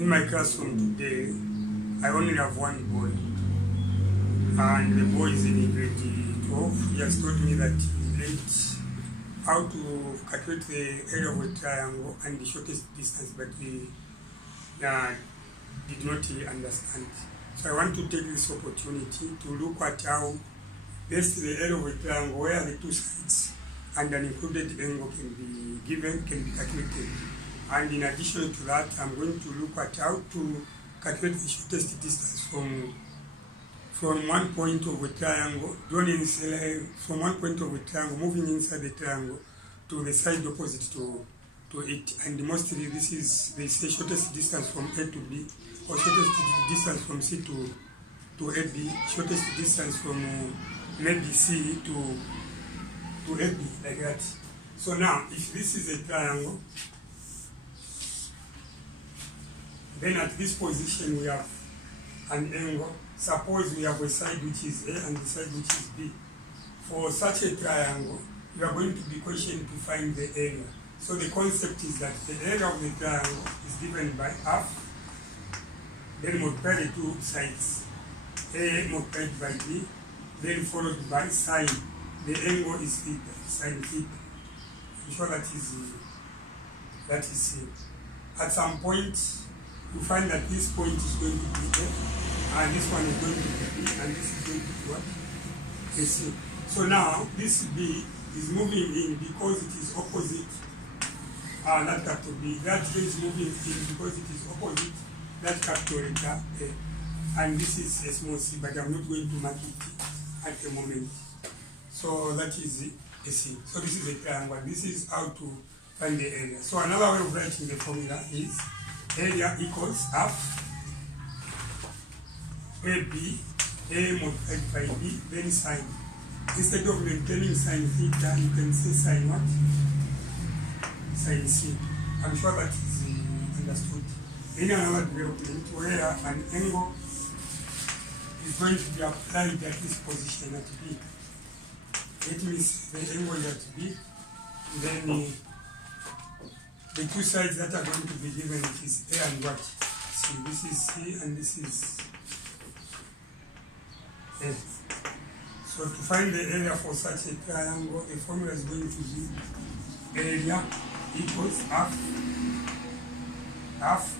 In my classroom today, I only have one boy, and the boy is in grade 12. He has told me that he learned how to calculate the area of a triangle and the shortest distance, but he did not really understand. So I want to take this opportunity to look at how best the area of a triangle, where the two sides and an included angle can be given, can be calculated. And in addition to that, I'm going to look at how to calculate the shortest distance from one point of a triangle, from one point of a triangle, moving inside the triangle to the side opposite to it. And mostly this is the shortest distance from A to B, or shortest distance from C to AB, shortest distance from maybe C to AB, like that. So now, if this is a triangle, then at this position we have an angle. Suppose we have a side which is A and the side which is B. For such a triangle, you are going to be questioned to find the area. So the concept is that the area of the triangle is given by half, then multiply the two sides, A multiplied by B, then followed by sine. The angle is theta, sine theta. I'm sure that is C. At some point, you find that this point is going to be A, and this one is going to be B, and this is going to be what? AC. So now, this B is moving in because it is opposite that capital B. That A is moving in because it is opposite that capital letter A. And this is a small c, but I'm not going to mark it at the moment. So that is a C. So this is a triangle. This is how to find the area. So another way of writing the formula is area equals half AB, A multiplied by B, then sine. Instead of maintaining sine theta, you can say sine what? Sine C. I'm sure that is understood. In another development where an angle is going to be applied at this position at B. It means the angle is at B, then the two sides that are going to be given is A and what? C. This is C and this is A. So to find the area for such a triangle, the formula is going to be area equals half.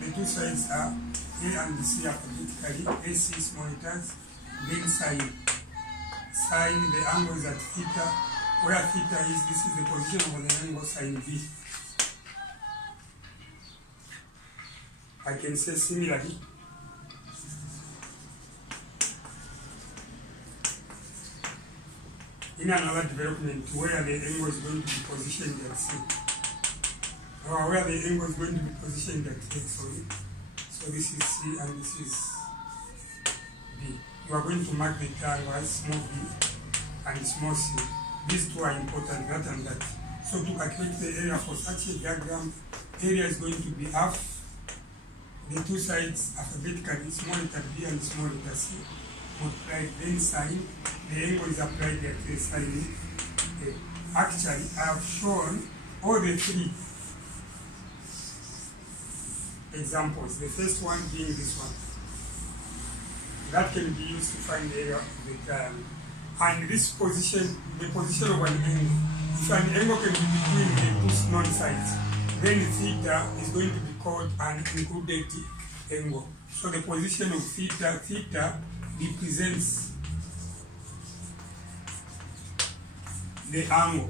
The two sides are A and C alphabetically, AC small letters, then sine. Sine, the angle is at theta. Where theta is, this is the position of the angle sine B. I can say similarly, in another development where the angle is going to be positioned at C, or where the angle is going to be positioned at X, sorry. So this is C and this is B. You are going to mark the triangle as small b and small c. These two are important, that and that. So to calculate the area for such a diagram, area is going to be half the two sides alphabetically, small letter b and small letter c, multiplied, then sine. The angle is applied at the sine A. Actually, I have shown all the three examples. The first one being this one. That can be used to find the area of the triangle. And this position, the position of an angle, if an angle can be between the two known sides, then theta is going to be called an included angle. So the position of theta represents the angle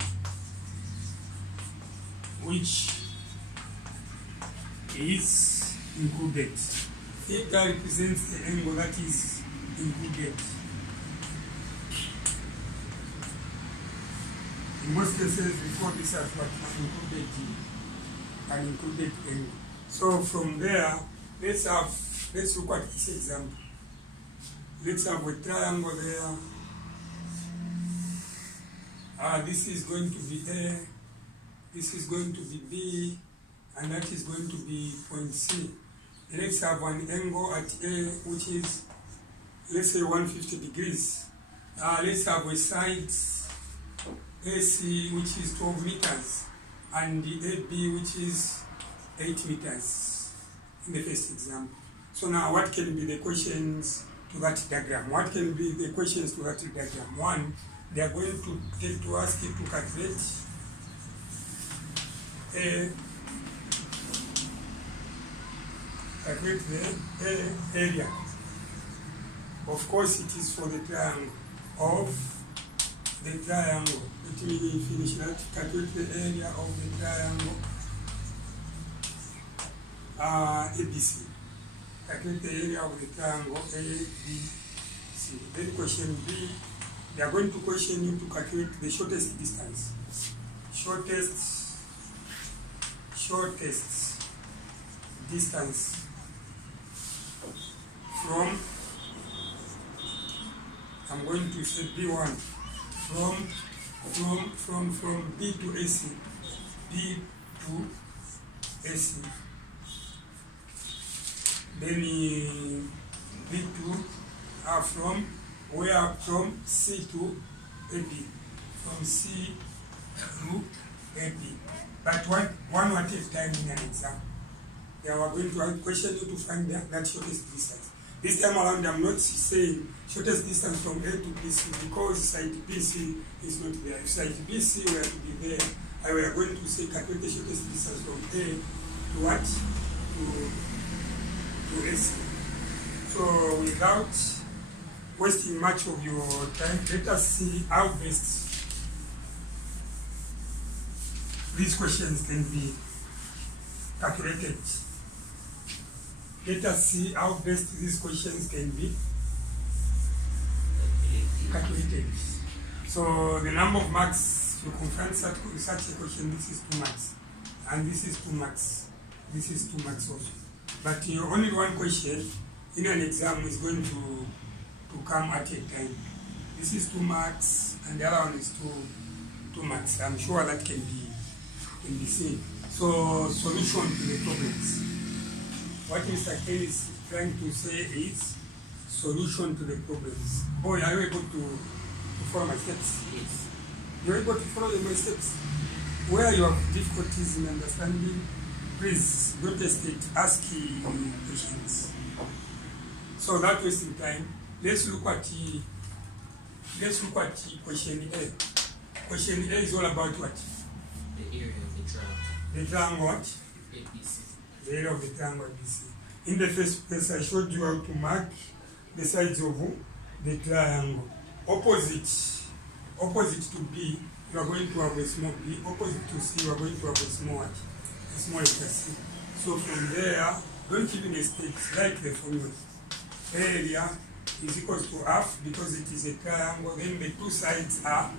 which is included. Theta represents the angle that is included. In most cases, before this as what an included angle. So from there, let's look at this example. Let's have a triangle there. This is going to be A, this is going to be B, and that is going to be point C. Let's have an angle at A which is, let's say, 150 degrees. Let's have a side AC which is 12 meters and the AB which is 8 meters. in the first example. So now what can be the questions to that diagram? What can be the questions to that diagram? One, they are going to take to ask you to calculate the area. Of course, it is for the triangle of the triangle. Let me finish that. Calculate the area of the triangle ABC. Calculate the area of the triangle ABC. Then question B, they are going to question you to calculate the shortest distance. Shortest distance from, I'm going to say B1, from B to AC, B to AC. Then B2 are from where? From C to AB, from C to AB. But one at a time in an exam. They are going to question you to find that shortest distance. This time around, I'm not saying shortest distance from A to BC because site BC is not there. If site BC were to be there, I were going to say calculate the shortest distance from A to what? To AC. So without wasting much of your time, let us see how best these questions can be calculated. Let us see how best these questions can be calculated. So the number of marks to confront such a question, this is 2 marks. And this is 2 marks. This is 2 marks also. But only one question in an exam is going to come at a time. This is 2 marks and the other one is 2 marks. I'm sure that can be seen. So solution to the problems. What Mr. K is trying to say is solution to the problems. Boy, are you able to follow my steps? Yes. You're able to follow my steps? Where you have difficulties in understanding, please don't hesitate, ask questions. So without wasting time, let's look at question A. Question A is all about what? The area of the triangle. The triangle what? ABC. The area of the triangle ABC. In the first place, I showed you how to mark the sides of the triangle. Opposite to B, you are going to have a small b. Opposite to C, you are going to have a small letter C. So from there, don't even hesitate, write the formula. Area is equals to half because it is a triangle. Then the 2 sides are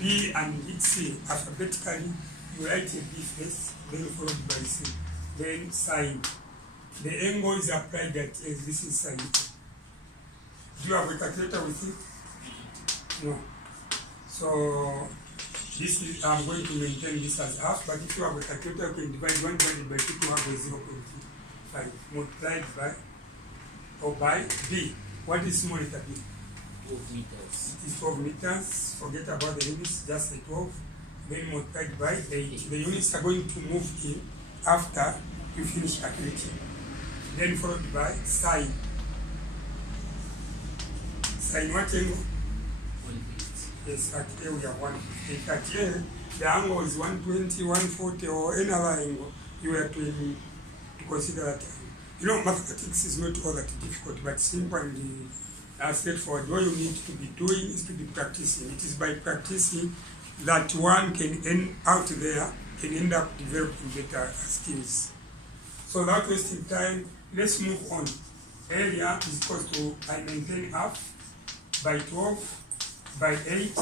B and C. Alphabetically, you write a B first, then followed by C. Then sine. The angle is applied at A. This is sine. Do you have a calculator with you? No. So this is, I'm going to maintain this as half, but if you have a calculator, you can divide 1 divided by 2 to have a 0.5 multiplied by or by B. What is small letter B? 12 meters. It is 12 meters. Forget about the units, just say 12. Then multiplied by 8. The units are going to move in after you finish calculating. Then followed by sine. Sine what angle? 180. Yes, at A we have 150. At A, the angle is 120, 140, or any other angle. You have to consider that angle. You know, mathematics is not all that difficult, but simple and straightforward. What you need to be doing is to be practicing. It is by practicing that one can end out there, can end up developing better skills. So without wasting time, let's move on. Area is equal to, I maintain half by 12 by 8.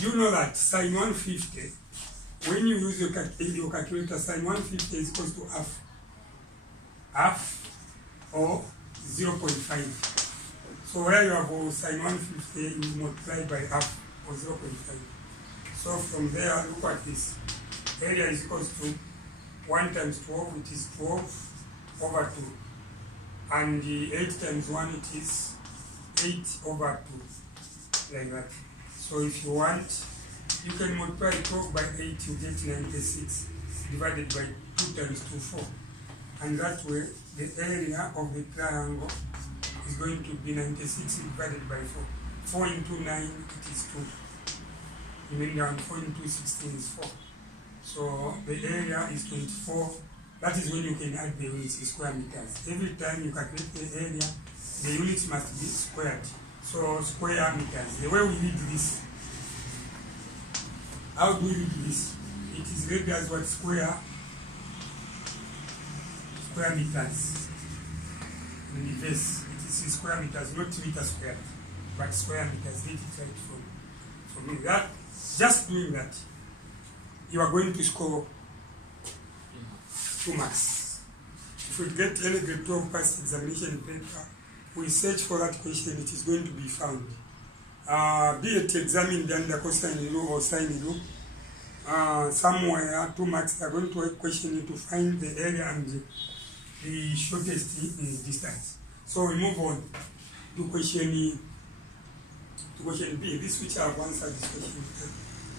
Do you know that sine 150, when you use your calculator, sine 150 is equal to half or 0.5. So where you have sine 150, you multiply by half or 0.5. So from there, look at this. Area is equal to 1 times 12, it is 12 over 2. And 8 times 1, it is 8 over 2. Like that. So if you want, you can multiply 12 by 8, you get 96. Divided by 2 times 2, 4. and that way the area of the triangle is going to be 96 divided by 4. 4 into 9, it is 2. Remaining down 4 into 16 is 4. So the area is 24. That is when you can add the units in square meters. Every time you calculate the area, the units must be squared. So square meters. The way we read this, how do we read this? It is read as what? Square meters. In the base, it is square meters, not meter squared, but square meters. Read it right from me. That, just doing that, you are going to score 2 marks. If we get any grade 12 past examination paper, we search for that question, it is going to be found. Be it examined under cosine law or sine law, somewhere 2 marks are going to a question to find the area and the shortest distance. So we move on to question B. This which I have answered this question A.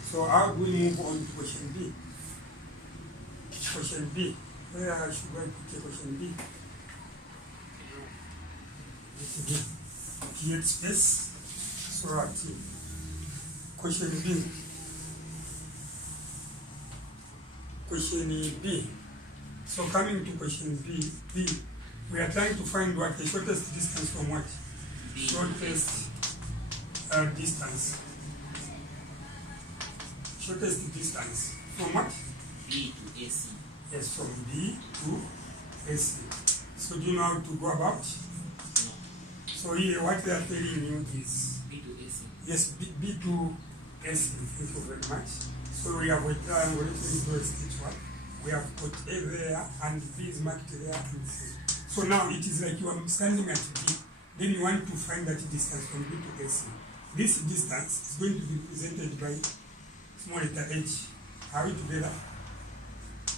So how do we move on to question B? Question B. Where should I put question B? Create space. So at question B. Question B. So coming to question B, we are trying to find what the shortest distance from what? Shortest distance. Shortest distance from what? B to AC. Yes, from B to AC. So do you know how to go about? No. So here what they are telling you is B to AC. yes, B to AC. Thank you very much. So we have a triangle. Let me do a sketch one. We have got A there and B is marked there and C. So now it is like you are standing at B. Then you want to find that distance from B to AC. This distance is going to be represented by small letter h. Are we together?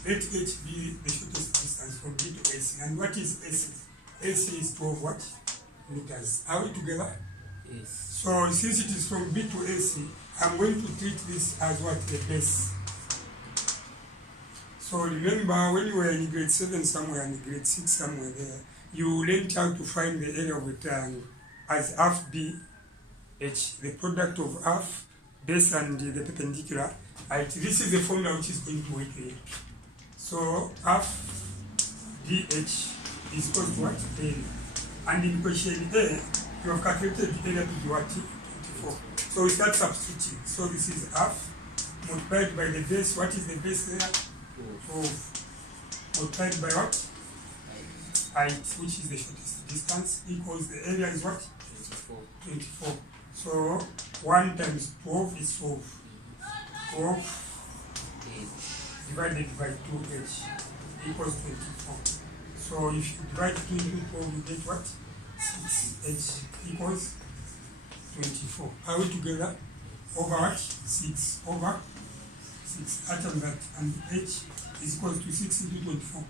Let h be the shortest distance from B to AC. And what is AC? AC is 12 what? Meters. Are we together? Yes. So since it is from B to AC, I'm going to treat this as what? The base. So remember when you were in grade 7 somewhere and grade 6 somewhere there, you learned how to find the area of a triangle as half BH, the product of half, base and the perpendicular. Right, this is the formula which is going to work here. So half BH is equal to what? Area. And in question A, you have calculated the area to be what? 24. So we start substituting. So this is half multiplied by the base. What is the base there? 12. Multiplied by what? Height, which is the shortest distance, equals the area is what? 24. So 1 times 12 is 12. 12 divided by 2h equals 24. So if you divide 2 into 12, you get what? 6h equals 24. Are we together? Over what? 6 over 6. Atom that, and h is equal to 6 into 24.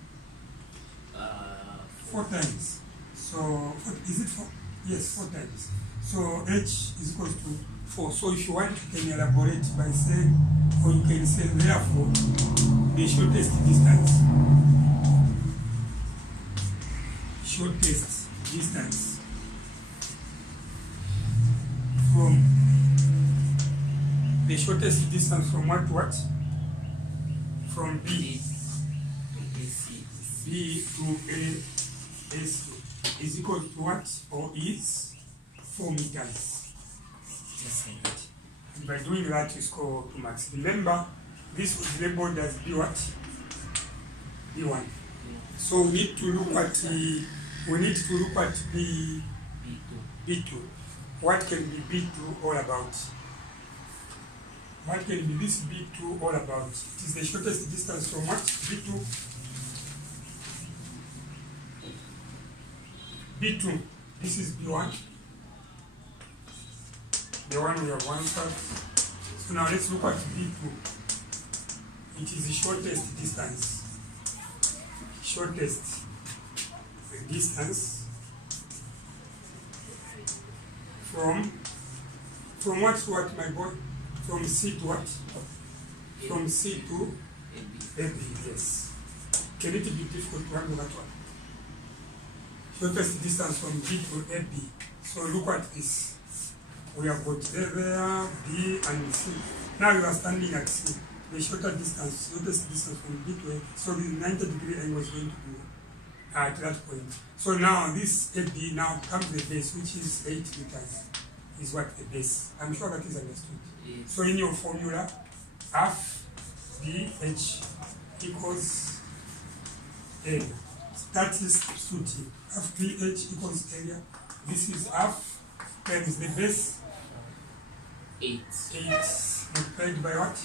4 times. So is it 4? Yes, 4 times. So h is equal to 4. So if you want, you can elaborate by saying, or you can say therefore the shortest distance from the shortest distance from what to what? From B to AC is equal to what? Or is 4 meters. Just like that. And by doing that, you score 2 marks. Remember, this was labeled as B what? B1. So we need to look at B2. What can be B2 all about? What can be this B2 all about? It is the shortest distance from what? B2. B2. This is B1. The one we have answered. So now let's look at B2. It is the shortest distance. Shortest distance from what to what, my boy? From C to what? From C to AB, yes. can it be difficult to handle that one? Shortest distance from B to AB. So look at this. We have got A there, B and C. Now you are standing at C. The shortest distance from B to A. So the 90-degree angle is going to be at that point. So now this AB now becomes the base, which is 8 meters, is what the base. I'm sure that is understood. Yes. So in your formula, half BH equals area. That is substituting. Half BH equals area. This is half times the base. 8 multiplied by what?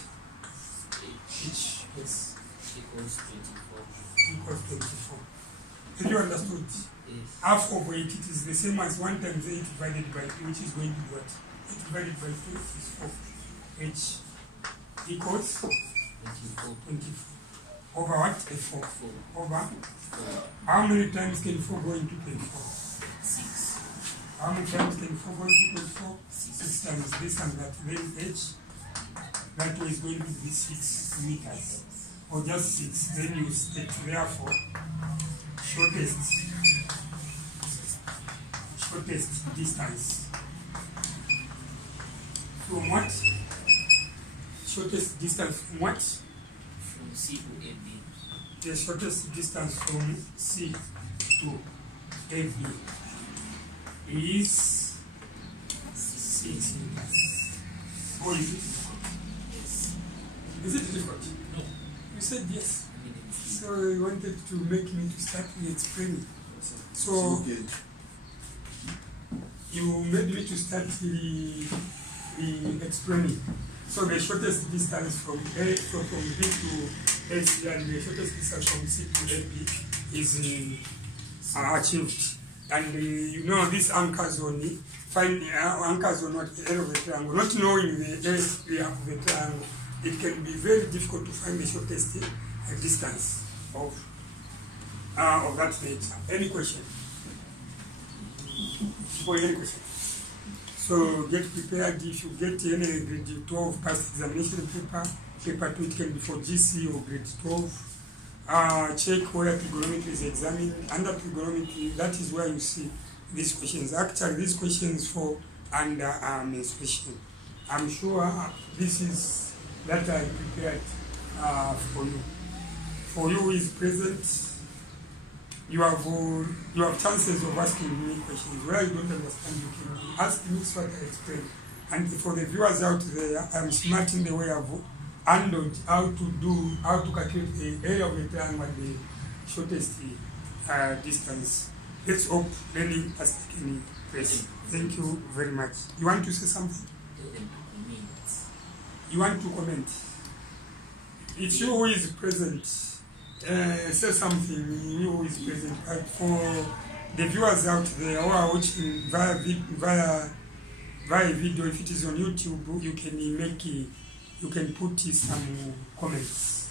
H. Yes. equals 24. Equals 24. Have you understood? Yes. Half of 8, it is the same as 1 times 8 divided by 2, which is going to be what? 8 divided by 2 is 4. H equals 24. Over what? 4. Over? 4. How many times can 4 go into 24? 6. How many times can 4 go into 24? 6 times this and that. Then H, that way is going to be 6 meters. Or just 6. Then you state, therefore, shortest distance from what? Shortest distance from what? From C to AB. The shortest distance from C to AB is 6 meters. Oh, is it? Yes. Is it difficult? No. You said yes. I mean, it's So you wanted to make me to start with explaining. So you made me to start the explaining. So the shortest distance from A, so from B to AC, and the shortest distance from C to AB is achieved. And you know this anchor zone, find anchor zone what the area of the triangle. Not knowing the area of the triangle, it can be very difficult to find the shortest distance of that nature. Any question? For any question? So get prepared. If you get any grade 12 past examination paper 2, it can be for GC or grade 12. Check where trigonometry is examined. Under trigonometry, that is where you see these questions. Actually, these questions for under menstruation. I'm sure this is that I prepared for you. For you who is present, you have chances of asking me questions. Where you don't understand, you can ask me so I can explain. And for the viewers out there, I'm smart in the way I've handled how to calculate the area of the triangle and the shortest distance. Let's hope learning has taken place. Thank you very much. You want to say something? Tell them to comment. You want to comment? It's you who is present. Say something, you who is present. For the viewers out there who are watching via video, if it is on YouTube, you can put some comments.